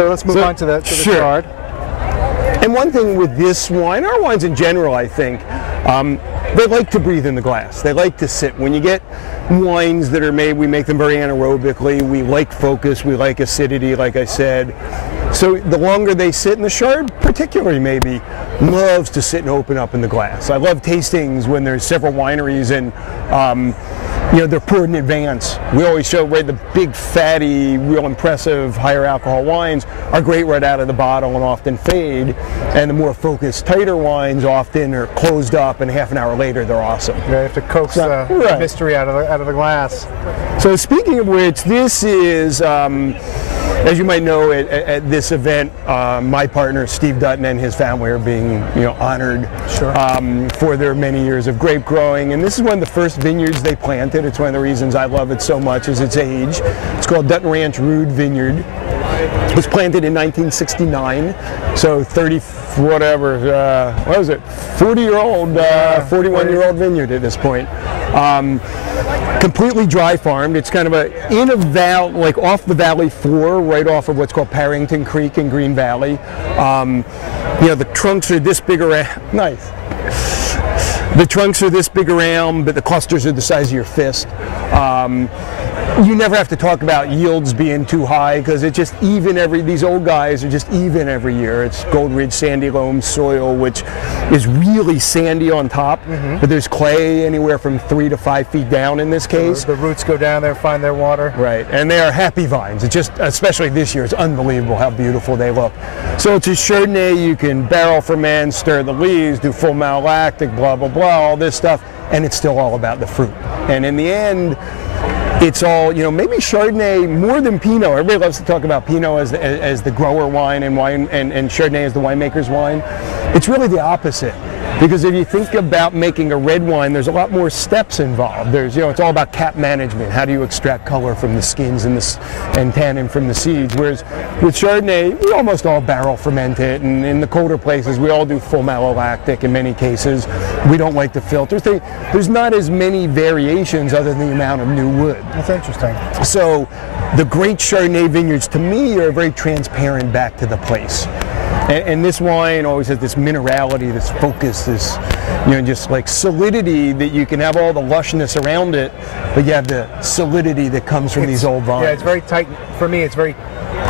So let's move on to the chard. And one thing with this wine, our wines in general, I think, they like to breathe in the glass. They like to sit. When you get wines that are made, we make them very anaerobically. We like focus. We like acidity, like I said. So the longer they sit, in the Chard particularly maybe, loves to sit and open up in the glass. I love tastings when there's several wineries and they're poured in advance. We always show where the big, fatty, real impressive, higher alcohol wines are great right out of the bottle and often fade. And the more focused, tighter wines often are closed up, and half an hour later they're awesome. Yeah, you have to coax the mystery out of the glass. So speaking of which, this is, as you might know, at this event, my partner Steve Dutton and his family are being honored for their many years of grape growing. And this is one of the first vineyards they planted. It's one of the reasons I love it so much is its age. It's called Dutton Ranch Rued Vineyard. It was planted in 1969, so 40-year-old, 41-year-old vineyard at this point. Completely dry farmed. It's kind of in a valley, like off the Valley 4, right off of what's called Parrington Creek in Green Valley. The trunks are this big around. Nice. The trunks are this big around, but the clusters are the size of your fist. You never have to talk about yields being too high because it's just even these old guys are just even every year. It's Gold Ridge sandy loam soil, which is really sandy on top, but there's clay anywhere from 3 to 5 feet down in this case. So the roots go down there, find their water. Right, and they are happy vines. It's just, especially this year, it's unbelievable how beautiful they look. So it's a Chardonnay. You can barrel ferment, stir the leaves, do full malolactic, blah, blah, blah, all this stuff, and it's still all about the fruit. And in the end, it's all, maybe Chardonnay more than Pinot. Everybody loves to talk about Pinot as the grower wine and Chardonnay as the winemaker's wine. It's really the opposite. Because if you think about making a red wine, there's a lot more steps involved. There's, it's all about cap management. How do you extract color from the skins and tannin from the seeds? Whereas with Chardonnay, we almost all barrel ferment it, and in the colder places, we all do full malolactic in many cases. We don't like to filter. There's not as many variations other than the amount of new wood. That's interesting. So the great Chardonnay vineyards, to me, are very transparent back to the place. And this wine always has this minerality, this focus, this, just like solidity that you can have all the lushness around it, but you have the solidity that comes from these old vines. Yeah, it's very tight. For me, it's very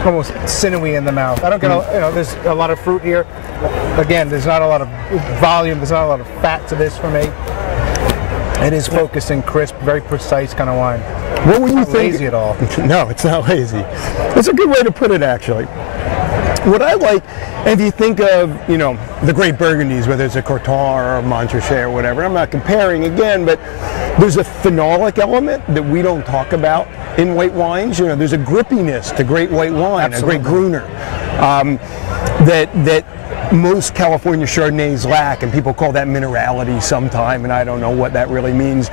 almost sinewy in the mouth. I don't get, there's a lot of fruit here. Again, there's not a lot of volume, there's not a lot of fat to this for me. It is focused and crisp, very precise kind of wine. What would you think? Lazy at all? No, it's not lazy. It's a good way to put it, actually. What I like, if you think of, the great Burgundies, whether it's a Courtois or a Montrachet or whatever, I'm not comparing again, but there's a phenolic element that we don't talk about in white wines. There's a grippiness to great white wine, a great Gruner, that most California Chardonnays lack, and people call that minerality sometime, and I don't know what that really means.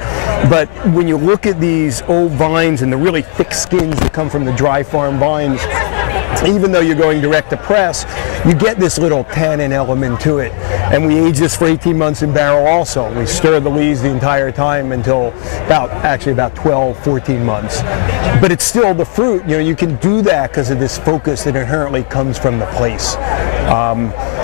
But when you look at these old vines and the really thick skins that come from the dry farm vines, even though you're going direct to press, you get this little tannin element to it. And we age this for 18 months in barrel also. We stir the leaves the entire time until about 12, 14 months. But it's still the fruit. You can do that because of this focus that inherently comes from the place.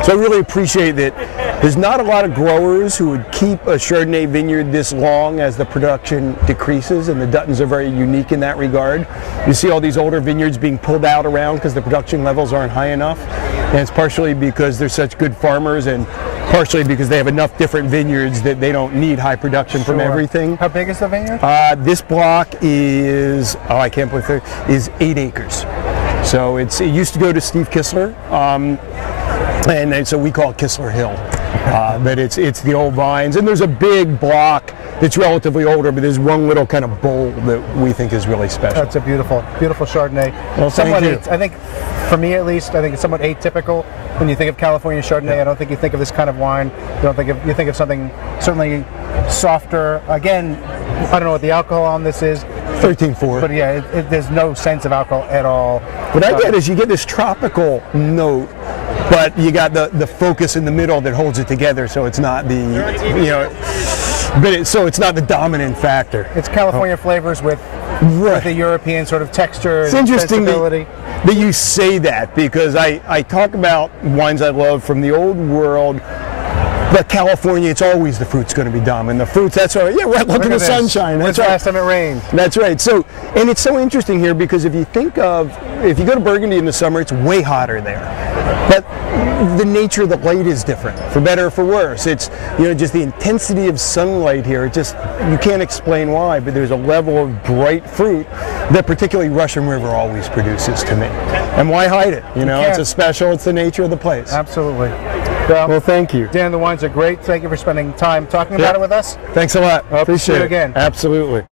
So I really appreciate that there's not a lot of growers who would keep a Chardonnay vineyard this long as the production decreases, and the Duttons are very unique in that regard. You see all these older vineyards being pulled out around because the production levels aren't high enough, and it's partially because they're such good farmers and partially because they have enough different vineyards that they don't need high production from everything. How big is the vineyard? This block is, I can't believe it, is 8 acres. So it used to go to Steve Kistler, and so we call it Kistler Hill. But it's the old vines, and there's a big block that's relatively older, but there's one little kind of bowl that we think is really special. That's a beautiful, beautiful Chardonnay. Well, thank you. I think, for me at least, I think it's somewhat atypical when you think of California Chardonnay. I don't think you think of this kind of wine. You think of something certainly softer. Again, I don't know what the alcohol on this is. 13.4. But yeah, there's no sense of alcohol at all. What I get is you get this tropical note, but you got the focus in the middle that holds it together, so it's not the, so it's not the dominant factor. It's California flavors with with the European sort of texture It's and interesting sensibility. that you say that, because I talk about wines I love from the old world. But California, it's always the fruit's going to be dominant. The fruits, that's right. Yeah, right. Look at the sunshine. When's That's the right. last time it rained? That's right. So, and it's so interesting here because if you think of, if you go to Burgundy in the summer, it's way hotter there. But the nature of the light is different, for better or for worse. It's, you know, just the intensity of sunlight here. It just, you can't explain why, but there's a level of bright fruit that particularly Russian River always produces to me. And why hide it? You know, it's a special, it's the nature of the place. Absolutely. Well, thank you. Dan, the wines are great. Thank you for spending time talking about it with us. Thank you a lot. I appreciate see you it. again. Absolutely.